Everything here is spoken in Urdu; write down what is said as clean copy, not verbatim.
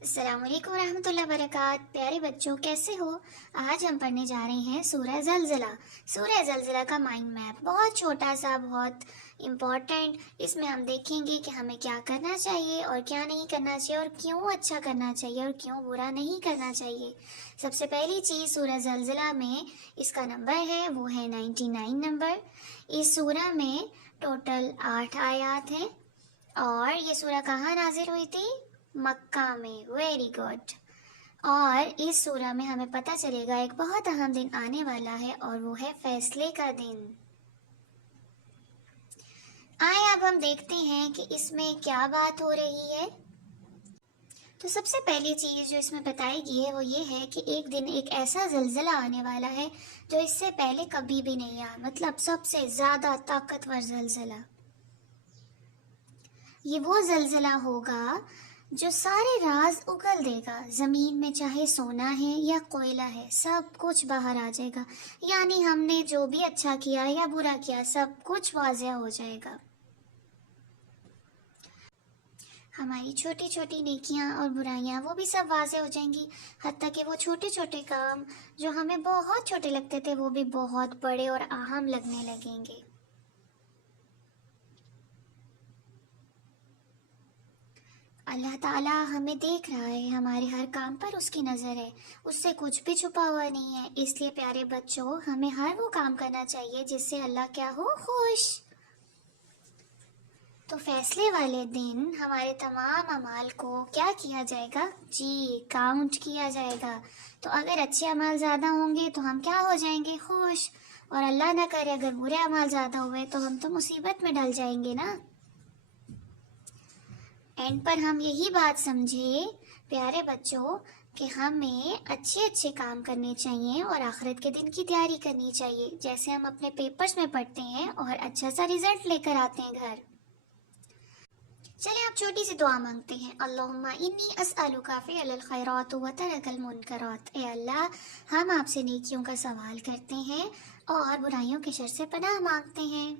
السلام علیکم ورحمۃ اللہ وبرکاتہ۔ پیارے بچوں، کیسے ہو؟ آج ہم پڑھنے جا رہے ہیں سورہ زلزلہ۔ سورہ زلزلہ کا مائنڈ میپ بہت چھوٹا سا، بہت امپورٹنٹ۔ اس میں ہم دیکھیں گے کہ ہمیں کیا کرنا چاہیے اور کیا نہیں کرنا چاہیے، اور کیوں اچھا کرنا چاہیے اور کیوں برا نہیں کرنا چاہیے۔ سب سے پہلی چیز، سورہ زلزلہ میں اس کا نمبر ہے، وہ ہے 99 نمبر۔ اس سورہ میں ٹوٹل 8 آیات ہیں، اور یہ سورہ کہاں نازل ہوئی تھی؟ مکہ میں۔ Very good. اور اس سورہ میں ہمیں پتہ چلے گا ایک بہت اہم دن آنے والا ہے، اور وہ ہے فیصلے کا دن۔ آئے اب ہم دیکھتے ہیں کہ اس میں کیا بات ہو رہی ہے۔ تو سب سے پہلی چیز جو اس میں بتائی گئی ہے وہ یہ ہے کہ ایک دن ایک ایسا زلزلہ آنے والا ہے جو اس سے پہلے کبھی بھی نہیں آیا، مطلب سب سے زیادہ طاقتور زلزلہ۔ یہ وہ زلزلہ ہوگا جو سارے راز اگل دے گا۔ زمین میں چاہے سونا ہے یا کوئلہ ہے، سب کچھ باہر آ جائے گا، یعنی ہم نے جو بھی اچھا کیا یا برا کیا، سب کچھ واضح ہو جائے گا۔ ہماری چھوٹی چھوٹی نیکیاں اور برائیاں وہ بھی سب واضح ہو جائیں گی، حتیٰ کہ وہ چھوٹے چھوٹے کام جو ہمیں بہت چھوٹے لگتے تھے وہ بھی بہت بڑے اور اہم لگنے لگیں گے۔ اللہ تعالیٰ ہمیں دیکھ رہا ہے، ہمارے ہر کام پر اس کی نظر ہے، اس سے کچھ بھی چھپا ہوا نہیں ہے۔ اس لیے پیارے بچوں، ہمیں ہر وہ کام کرنا چاہیے جس سے اللہ کیا ہو؟ خوش۔ تو فیصلے والے دن ہمارے تمام اعمال کو کیا کیا جائے گا؟ جی، کاؤنٹ کیا جائے گا۔ تو اگر اچھے اعمال زیادہ ہوں گے تو ہم کیا ہو جائیں گے؟ خوش۔ اور اللہ نہ کرے اگر برے اعمال زیادہ ہوئے تو ہم تو مصیبت میں ڈل جائیں گے نا۔ اینڈ پر ہم یہی بات سمجھے پیارے بچوں کہ ہمیں اچھے اچھے کام کرنے چاہیے اور آخرت کے دن کی تیاری کرنی چاہیے، جیسے ہم اپنے پیپرز میں پڑھتے ہیں اور اچھا سا رزلٹ لے کر آتے ہیں گھر۔ چلیں آپ چھوٹی سی دعا مانگتے ہیں۔ اللہم انی اسألک فعل الخیرات وترک المنکرات۔ اے اللہ، ہم آپ سے نیکیوں کا سوال کرتے ہیں اور برائیوں کے شر سے پناہ مانگتے ہیں۔